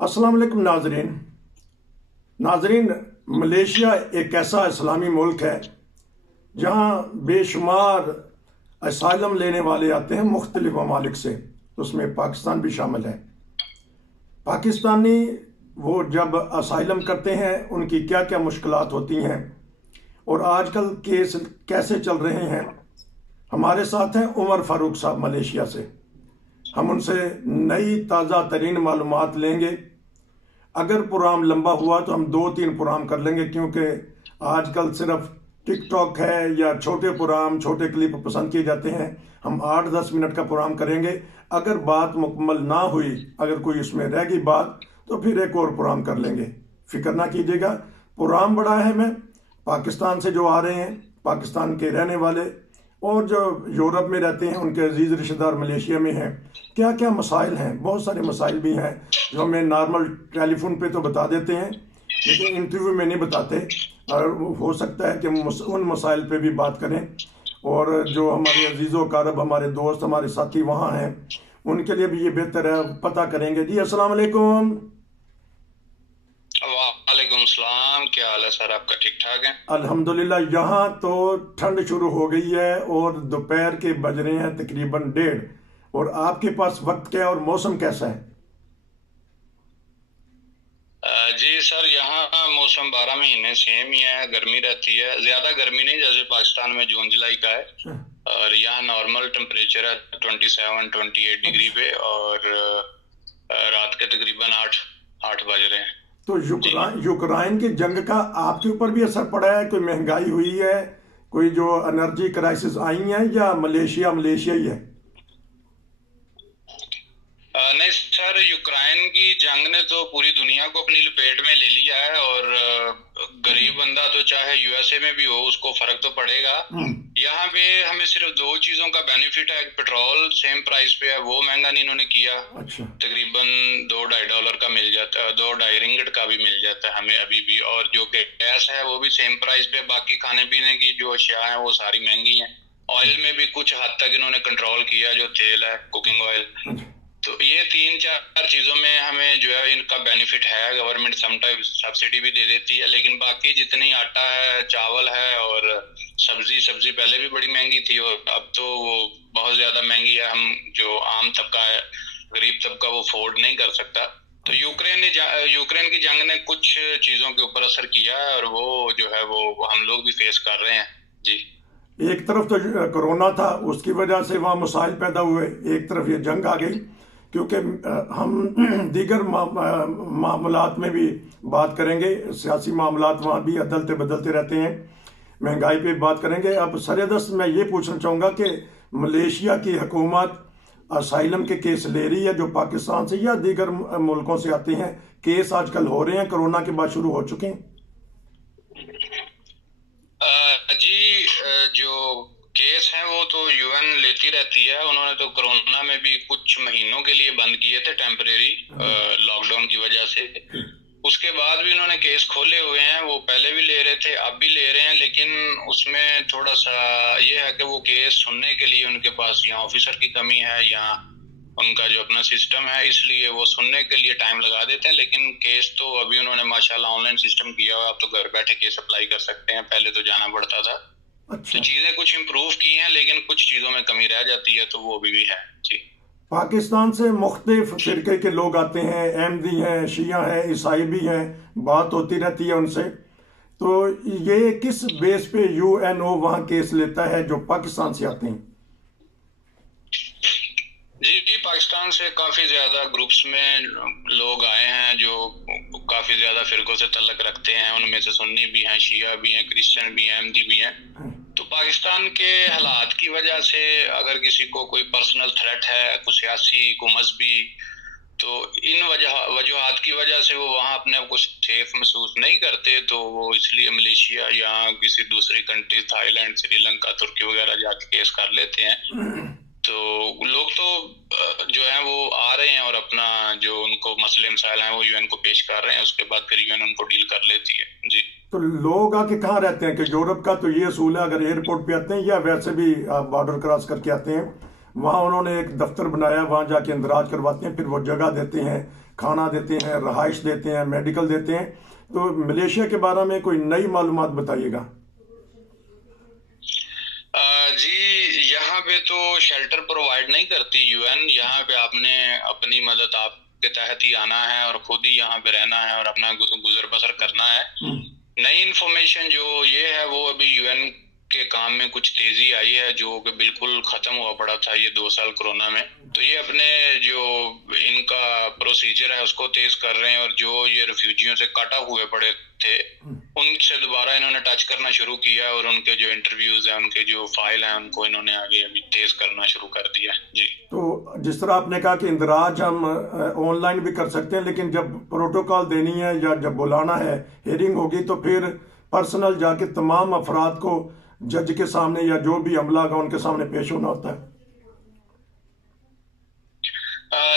अस्सलाम वालेकुम नाजरीन। मलेशिया एक ऐसा इस्लामी मुल्क है जहाँ बेशुमार असाइलम लेने वाले आते हैं मुख्तलिफ ममालिक से, उसमें पाकिस्तान भी शामिल है। पाकिस्तानी वो जब असाइलम करते हैं उनकी क्या क्या मुश्किलात होती हैं और आजकल केस कैसे चल रहे हैं। हमारे साथ हैं उमर फारूक साहब मलेशिया से। हम उनसे नई ताज़ा तरीन मालूमात लेंगे। अगर प्रोग्राम लंबा हुआ तो हम 2-3 प्रोग्राम कर लेंगे, क्योंकि आजकल सिर्फ टिकटॉक है या छोटे प्रोग्राम, छोटे क्लिप पसंद किए जाते हैं। हम 8-10 मिनट का प्रोग्राम करेंगे। अगर बात मुकम्मल ना हुई, अगर कोई उसमें रह गई बात, तो फिर एक और प्रोग्राम कर लेंगे। फिक्र ना कीजिएगा। प्रोग्राम बड़ा है। मैं पाकिस्तान से जो आ रहे हैं, पाकिस्तान के रहने वाले और जो यूरोप में रहते हैं, उनके अजीज रिश्तेदार मलेशिया में हैं, क्या क्या मसाइल हैं। बहुत सारे मसाइल भी हैं जो हमें नॉर्मल टेलीफोन पे तो बता देते हैं, लेकिन इंटरव्यू में नहीं बताते। और हो सकता है कि उन मसाइल पे भी बात करें। और जो हमारे अजीज़ो कारब, हमारे दोस्त, हमारे साथी वहाँ हैं, उनके लिए भी ये बेहतर है, पता करेंगे। जी अस्सलाम वालेकुम। वालेकुम सलाम। क्या हाल है सर आपका? ठीक ठाक है अल्हम्दुलिल्लाह। यहाँ तो ठंड शुरू हो गई है और दोपहर के बज रहे हैं तकरीबन 1:30। और आपके पास वक्त क्या है और मौसम कैसा है? जी सर, यहाँ मौसम 12 महीने सेम ही है। गर्मी रहती है, ज्यादा गर्मी नहीं जैसे पाकिस्तान में जून जुलाई का है। और यहाँ नॉर्मल टेम्परेचर है 27-28 डिग्री पे। और रात के तकरीबन 8 बज रहे हैं। तो यूक्रेन की जंग का आपके ऊपर भी असर पड़ा है? कोई महंगाई हुई है, कोई जो एनर्जी क्राइसिस आई है, या मलेशिया ही है? नहीं सर, यूक्रेन की जंग ने तो पूरी दुनिया को अपनी लपेट में ले लिया है। और गरीब बंदा तो चाहे यूएसए में भी हो, उसको फर्क तो पड़ेगा। यहाँ पे हमें सिर्फ 2 चीजों का बेनिफिट है। पेट्रोल सेम प्राइस पे है, वो महंगा नहीं इन्होंने किया। अच्छा। तकरीबन $2-2.5 का मिल जाता है, 2-2.5 रिंगिट का भी मिल जाता है हमें अभी भी। और जो गैस है वो भी सेम प्राइस पे। बाकी खाने पीने की जो अशिया है वो सारी महंगी है। ऑयल में भी कुछ हद तक इन्होंने कंट्रोल किया, जो तेल है, कुकिंग ऑयल। तो ये 3-4 चीजों में हमें जो है इनका बेनिफिट है। गवर्नमेंट समटाइम्स सब्सिडी भी दे देती है, लेकिन बाकी जितनी आटा है, चावल है और सब्जी पहले भी बड़ी महंगी थी और अब तो वो बहुत ज्यादा महंगी है। हम जो आम तबका है, गरीब तबका, वो अफोर्ड नहीं कर सकता। तो यूक्रेन की जंग ने कुछ चीजों के ऊपर असर किया है और वो जो है वो हम लोग भी फेस कर रहे हैं। जी, एक तरफ तो कोरोना था, उसकी वजह से वहाँ मसाइल पैदा हुए, एक तरफ ये जंग आ गई। क्योंकि हम दीगर मामलात में भी बात करेंगे, सियासी मामलात वहाँ भी अदलते बदलते रहते हैं। महंगाई पे बात करेंगे। अब सरेदस्त मैं ये पूछना चाहूँगा कि मलेशिया की हुकूमत असाइलम के केस ले रही है जो पाकिस्तान से या दीगर मुल्कों से आते हैं? केस आजकल हो रहे हैं, कोरोना के बाद शुरू हो चुके हैं। जी, जो केस हैं वो तो यूएन लेती रहती है। उन्होंने तो कोरोना में भी कुछ महीनों के लिए बंद किए थे, टेम्परेरी लॉकडाउन की वजह से। उसके बाद भी उन्होंने केस खोले हुए हैं। वो पहले भी ले रहे थे, अब भी ले रहे हैं। लेकिन उसमें थोड़ा सा ये है कि वो केस सुनने के लिए उनके पास यहाँ ऑफिसर की कमी है, यहाँ उनका जो अपना सिस्टम है, इसलिए वो सुनने के लिए टाइम लगा देते हैं। लेकिन केस तो अभी उन्होंने माशाल्लाह ऑनलाइन सिस्टम किया हुआ। आप तो घर बैठे केस अप्लाई कर सकते हैं, पहले तो जाना पड़ता था। अच्छा। तो चीजें कुछ इम्प्रूव की हैं, लेकिन कुछ चीजों में कमी रह जाती है, तो वो भी है। जी, पाकिस्तान से मुख्तलिफ फिरके के लोग आते हैं, अहमदी हैं, शिया हैं, ईसाई भी हैं, बात होती रहती है उनसे। तो ये किस बेस पे यूएनओ वहाँ केस लेता है जो पाकिस्तान से आते हैं? जी, पाकिस्तान से काफी ज्यादा ग्रुप्स में लोग आए हैं जो काफी ज्यादा फिरकों से तल्लक रखते हैं। उनमें से सुन्नी भी हैं, शिया भी हैं, क्रिश्चियन भी हैं, अहमदी भी हैं। तो पाकिस्तान के हालात की वजह से अगर किसी को कोई पर्सनल थ्रेट है, कोई सियासी, कोई मजहबी, तो इन वजूहात की वजह से वो वहाँ अपने आप को सेफ महसूस नहीं करते। तो वो इसलिए मलेशिया या किसी दूसरी कंट्री, थाईलैंड, श्रीलंका, तुर्की वगैरह जाके केस कर लेते हैं। तो लोग तो जो है वो आ रहे हैं और अपना जो उनको मसले मसाइल हैं वो यूएन को पेश कर रहे हैं। उसके बाद फिर यूएन उनको डील कर लेती है। जी, तो लोग आके कहाँ रहते हैं? कि यूरोप का तो ये असूल है, अगर एयरपोर्ट पे आते हैं या वैसे भी बॉर्डर क्रॉस करके आते हैं, वहाँ उन्होंने एक दफ्तर बनाया, वहाँ जाके इंदराज करवाते हैं, फिर वो जगह देते हैं, खाना देते हैं, रहाइश देते हैं, मेडिकल देते हैं। तो मलेशिया के बारे में कोई नई मालूमात बताइएगा। जी, यहाँ पे तो शेल्टर प्रोवाइड नहीं करती यूएन। यहाँ पे आपने अपनी मदद आपके तहत ही आना है और खुद ही यहाँ पे रहना है और अपना गुजर बसर करना है। नई इन्फॉर्मेशन जो ये है वो अभी यूएन के काम में कुछ तेजी आई है, जो कि बिल्कुल खत्म हुआ पड़ा था ये 2 साल कोरोना में। तो ये अपने जो इनका प्रोसीजर है उसको तेज कर रहे हैं और जो ये रिफ्यूजियों से कटा हुए पड़े थे उनसे दोबारा इन्होंने टच करना शुरू किया और उनके जो इंटरव्यूज हैं, उनके जो फाइल हैं, उनको इन्होंने आगे अभी तेज करना शुरू कर दिया। जी, तो जिस तरह आपने कहा कि इंदराज हम ऑनलाइन भी कर सकते हैं, लेकिन जब प्रोटोकॉल देनी है या जब बुलाना है, हियरिंग होगी, तो फिर पर्सनल जाके तमाम अफराद को जज के सामने या जो भी अमला का उनके सामने पेश होना होता है।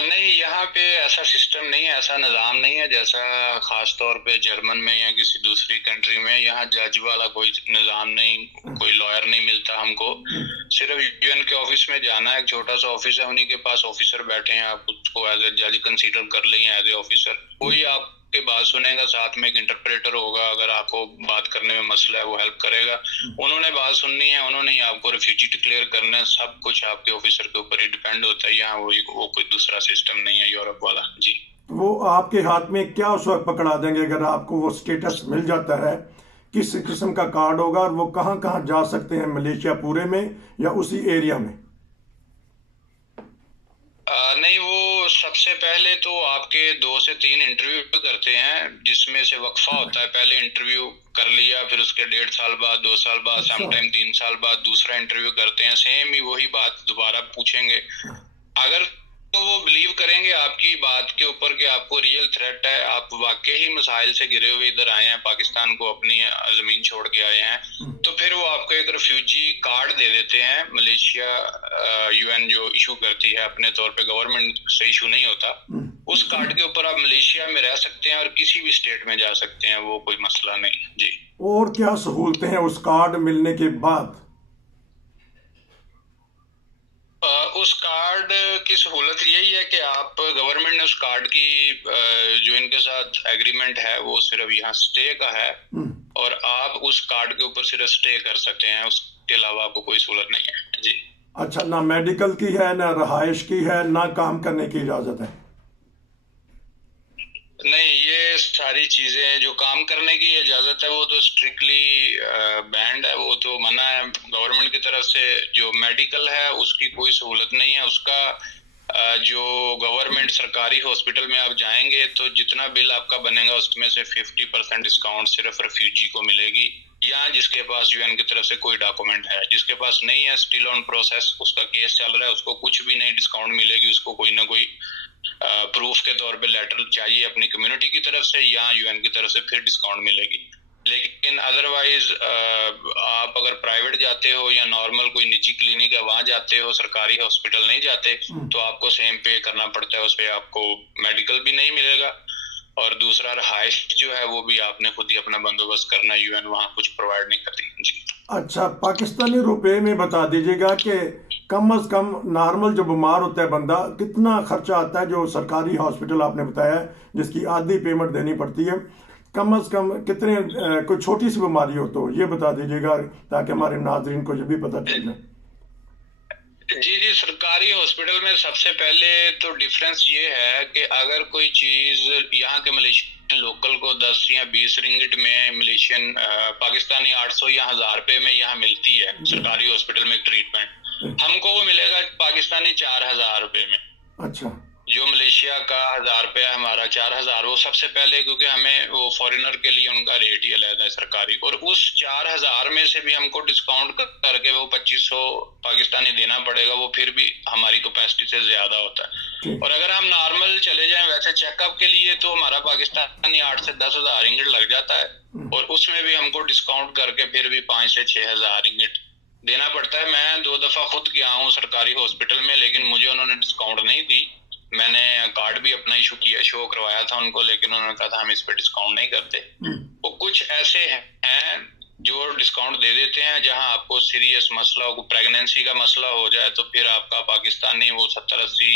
नहीं, यहाँ पे ऐसा सिस्टम नहीं है, ऐसा निज़ाम नहीं है जैसा खास तौर पे जर्मन में या किसी दूसरी कंट्री में। यहाँ जज वाला कोई निज़ाम नहीं, कोई लॉयर नहीं मिलता हमको। सिर्फ यूएन के ऑफिस में जाना है, एक छोटा सा ऑफिस है, उन्हीं के पास ऑफिसर बैठे हैं, आप उसको एज ए जज कंसीडर कर लें, एज ए ऑफिसर। कोई आपके बात सुनेगा, साथ में एक इंटरप्रेटर होगा, अगर आपको बात करने में मसला है वो हेल्प करेगा। उन्होंने बात सुननी है, उन्होंने ही आपको रिफ्यूजी डिक्लेयर करना है, सब कुछ आपके ऑफिसर के ऊपर ही डिपेंड होता है। यहाँ वो कोई दूसरा सिस्टम नहीं है यूरोप वाला। जी, वो आपके हाथ में क्या उस वक्त पकड़ा देंगे अगर आपको वो स्टेटस मिल जाता है? किस किस्म का कार्ड होगा और वो कहाँ कहाँ जा सकते हैं मलेशिया पूरे में या उसी एरिया में? नहीं, वो सबसे पहले तो आपके 2 से 3 इंटरव्यू करते हैं, जिसमें से वक्फा होता है। पहले इंटरव्यू कर लिया, फिर उसके 1.5 साल बाद, 2 साल बाद, समटाइम 3 साल बाद दूसरा इंटरव्यू करते हैं। सेम ही वही बात दोबारा पूछेंगे। अगर तो वो बिलीव करेंगे आपकी बात के ऊपर कि आपको रियल थ्रेट है, आप वाकई ही मसाइल से घिरे हुए इधर आए हैं, पाकिस्तान को अपनी जमीन छोड़ के आए हैं, तो फिर वो आपको एक रिफ्यूजी कार्ड दे देते हैं। मलेशिया यूएन जो इशू करती है, अपने तौर पे गवर्नमेंट से इशू नहीं होता। उस कार्ड के ऊपर आप मलेशिया में रह सकते हैं और किसी भी स्टेट में जा सकते हैं, वो कोई मसला नहीं। जी, और क्या सहूलतें हैं उस कार्ड मिलने के बाद? उस कार्ड की सहूलत यही है कि आप गवर्नमेंट ने उस कार्ड की जो इनके साथ एग्रीमेंट है वो सिर्फ यहाँ स्टे का है और आप उस कार्ड के ऊपर सिर्फ स्टे कर सकते हैं, उसके अलावा आपको कोई सहूलत नहीं है। जी, अच्छा, ना मेडिकल की है, ना रहाइश की है, ना काम करने की इजाजत है? नहीं, ये सारी चीजें, जो काम करने की इजाजत है वो तो स्ट्रिक्टली बैंड है, वो तो मना है गवर्नमेंट की तरफ से। जो मेडिकल है उसकी कोई सहूलत नहीं है। उसका जो गवर्नमेंट सरकारी हॉस्पिटल में आप जाएंगे तो जितना बिल आपका बनेगा उसमें से 50% डिस्काउंट सिर्फ रिफ्यूजी को मिलेगी, या जिसके पास यूएन की तरफ से कोई डॉक्यूमेंट है। जिसके पास नहीं है, स्टिल ऑन प्रोसेस, उसका केस चल रहा है, उसको कुछ भी नहीं डिस्काउंट मिलेगी। उसको कोई ना कोई प्रूफ के तौर पे लेटर चाहिए अपनी कम्युनिटी की तरफ से या यूएन की तरफ से, फिर डिस्काउंट मिलेगी। लेकिन अदरवाइज आप अगर प्राइवेट जाते हो या नॉर्मल कोई निजी क्लिनिक है वहां जाते हो, सरकारी हॉस्पिटल नहीं जाते, तो आपको सेम पे करना पड़ता है। उस पर आपको मेडिकल भी नहीं मिलेगा और दूसरा रहाइश जो है वो भी आपने खुद ही अपना बंदोबस्त करना, यूएन वहाँ कुछ प्रोवाइड नहीं करती। जी, अच्छा, पाकिस्तानी रुपए में बता दीजिएगा कि कम से कम नॉर्मल जो बीमार होता है बंदा, कितना खर्चा आता है? जो सरकारी हॉस्पिटल आपने बताया जिसकी आधी पेमेंट देनी पड़ती है, कम से कम कितने, कोई छोटी सी बीमारी हो तो ये बता दीजिएगा ताकि हमारे नाज़रीन को ये भी पता चल जाए। जी, सरकारी हॉस्पिटल में सबसे पहले तो डिफरेंस ये है कि अगर कोई चीज यहाँ के मलेशियन लोकल को 10 या 20 रिंगिट में, मलेशियन पाकिस्तानी 800 या 1000 रुपए में यहाँ मिलती है सरकारी हॉस्पिटल में ट्रीटमेंट, हमको वो मिलेगा पाकिस्तानी 4000 रुपए में। अच्छा, जो मलेशिया का 1000 रुपया, हमारा 4000, वो सबसे पहले, क्योंकि हमें वो फॉरेनर के लिए उनका रेट ही अलग है सरकारी, और उस 4000 में से भी हमको डिस्काउंट करके वो 2500 पाकिस्तानी देना पड़ेगा, वो फिर भी हमारी कैपेसिटी से ज्यादा होता है। और अगर हम नॉर्मल चले जाएं वैसे चेकअप के लिए तो हमारा पाकिस्तानी 8 से 10 हजार रिंगिट लग जाता है और उसमें भी हमको डिस्काउंट करके फिर भी 5 से 6 हजार रिंगिट देना पड़ता है। मैं 2 दफा खुद गया हूँ सरकारी हॉस्पिटल में, लेकिन मुझे उन्होंने डिस्काउंट नहीं दी। मैंने कार्ड भी अपना इशू किया, शो करवाया था उनको, लेकिन उन्होंने कहा था हम इस पे डिस्काउंट नहीं करते। वो कुछ ऐसे हैं जो डिस्काउंट दे देते हैं, जहां आपको सीरियस मसला हो, प्रेगनेंसी का मसला हो जाए, तो फिर आपका पाकिस्तानी वो 70-80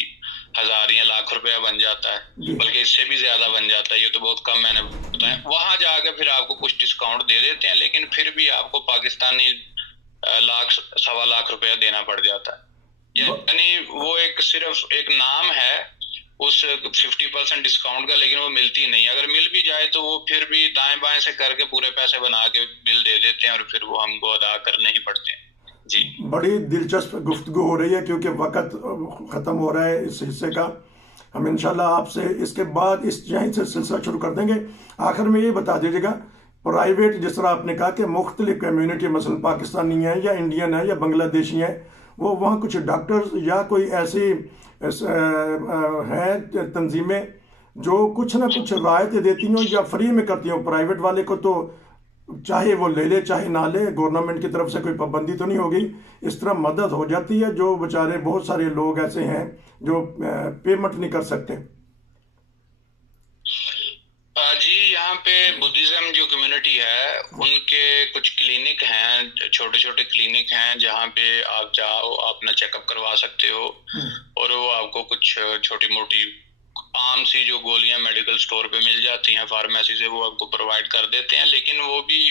हजार या लाख रुपया बन जाता है, बल्कि इससे भी ज्यादा बन जाता है। ये तो बहुत कम मैंने बताया। वहां जाके फिर आपको कुछ डिस्काउंट दे देते हैं, लेकिन फिर भी आपको पाकिस्तानी लाख 1.25 लाख रुपया देना पड़ जाता है। यानी वो एक सिर्फ एक नाम है उस 50% डिस्काउंट का, लेकिन वो मिलती नहीं। अगर मिल भी जाए तो वो फिर भी दाएं बाएं से करके पूरे पैसे बना के बिल दे देते हैं और फिर वो हमको अदा करने ही पड़ते हैं। जी, बड़ी दिलचस्प गुफ्तगू हो रही है क्योंकि वक्त ख़त्म हो रहा है इस हिस्से का। हम इंशाल्लाह आपसे इसके बाद इस यहीं से सिलसिला शुरू कर देंगे। आखिर में ये बता दीजिएगा, प्राइवेट जिस तरह आपने कहा कि मुख्तलिफ कम्यूनिटी मसलन पाकिस्तानी है या इंडियन है या बांग्लादेशी है, वो वहाँ कुछ डॉक्टर्स या कोई ऐसी है तंजीमें जो कुछ ना कुछ रायतें देती हों या फ्री में करती हों। प्राइवेट वाले को तो चाहे वो ले ले चाहे ना ले, गवर्नमेंट की तरफ से कोई पाबंदी तो नहीं होगी, इस तरह मदद हो जाती है। जो बेचारे बहुत सारे लोग ऐसे हैं जो पेमेंट नहीं कर सकते। जी, यहाँ पे बुद्धिज्म जो कम्युनिटी है उनके कुछ क्लिनिक हैं, छोटे छोटे क्लिनिक हैं, जहाँ पे आप जाओ, अपना चेकअप करवा सकते हो और वो आपको कुछ छोटी मोटी आम सी जो गोलियां मेडिकल स्टोर पे मिल जाती हैं, फार्मेसी से, वो आपको प्रोवाइड कर देते हैं। लेकिन वो भी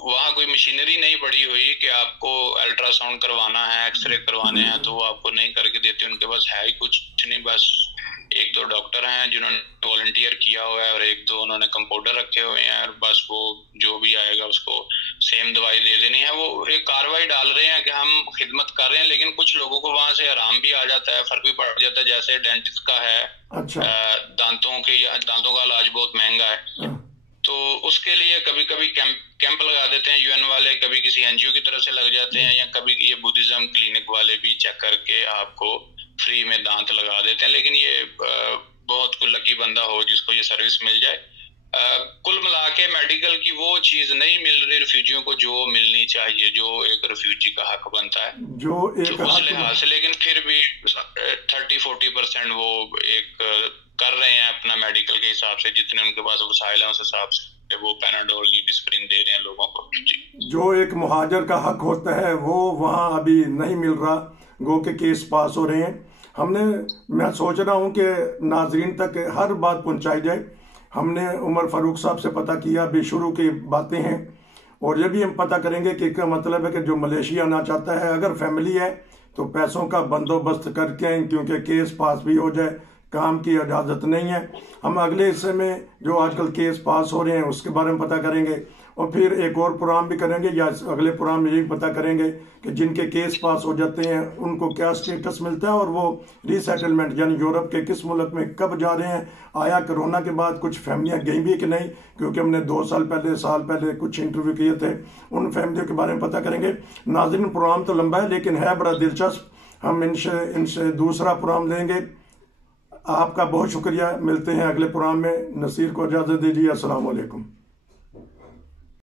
वहाँ कोई मशीनरी नहीं पड़ी हुई कि आपको अल्ट्रासाउंड करवाना है, एक्सरे करवाने हैं, तो वो आपको नहीं करके देते। उनके पास है ही कुछ नहीं, बस 1-2 डॉक्टर हैं जिन्होंने वॉलंटियर किया हुआ है और 1-2 उन्होंने कंपाउंडर रखे हुए हैं, और बस वो जो भी आएगा उसको सेम दवाई दे देनी है। वो एक कार्रवाई डाल रहे हैं कि हम खिदमत कर रहे हैं, लेकिन कुछ लोगों को वहां से आराम भी आ जाता है, फर्क भी पड़ जाता है। जैसे डेंटिस्ट का है, अच्छा, दांतों का इलाज बहुत महंगा है, तो उसके लिए कभी कभी कैंप लगा देते हैं यूएन वाले, कभी किसी एनजीओ की तरफ से लग जाते हैं, या कभी ये बुद्धिज्म क्लिनिक वाले भी चेक करके आपको फ्री में दांत लगा देते हैं। लेकिन ये बहुत कोई लकी बंदा हो जिसको ये सर्विस मिल जाए। कुल मिला के मेडिकल की वो चीज नहीं मिल रही रिफ्यूजियों को जो मिलनी चाहिए, जो एक रिफ्यूजी का हक बनता है, जो एक उस लिहाज से। लेकिन फिर भी 30-40% वो एक कर रहे हैं अपना मेडिकल के हिसाब से, जितने उनके पास वसाइल हैं उस हिसाब से वो पैनाडोल या डिस्प्रिन दे रहे हैं लोगों को। जी, जो एक मुहाजिर का हक होता है वो वहाँ अभी नहीं मिल रहा, गो के केस पास हो रहे हैं। मैं सोच रहा हूँ कि नाजरीन तक हर बात पहुँचाई जाए। हमने उमर फारूक साहब से पता किया, बेशुरू की बातें हैं, और ये भी हम पता करेंगे कि क्या मतलब है कि जो मलेशिया आना चाहता है, अगर फैमिली है तो पैसों का बंदोबस्त करके, क्योंकि केस पास भी हो जाए, काम की इजाज़त नहीं है। हम अगले हिस्से में जो आजकल केस पास हो रहे हैं उसके बारे में पता करेंगे, और फिर एक और प्रोग्राम भी करेंगे, या अगले प्रोग्राम में ये भी पता करेंगे कि जिनके केस पास हो जाते हैं उनको क्या स्टेटस मिलता है, और वो रीसेटलमेंट यानी यूरोप के किस मुल्क में कब जा रहे हैं। आया कोरोना के बाद कुछ फैमिलियाँ गई भी कि नहीं, क्योंकि हमने 2 साल पहले कुछ इंटरव्यू किए थे, उन फैमिलियों के बारे में पता करेंगे। नाज़रीन, प्रोग्राम तो लंबा है लेकिन है बड़ा दिलचस्प। हम इनसे दूसरा प्रोग्राम लेंगे। आपका बहुत शुक्रिया। मिलते हैं अगले प्रोग्राम में। नसीर को इजाज़त दीजिए। अस्सलाम वालेकुम।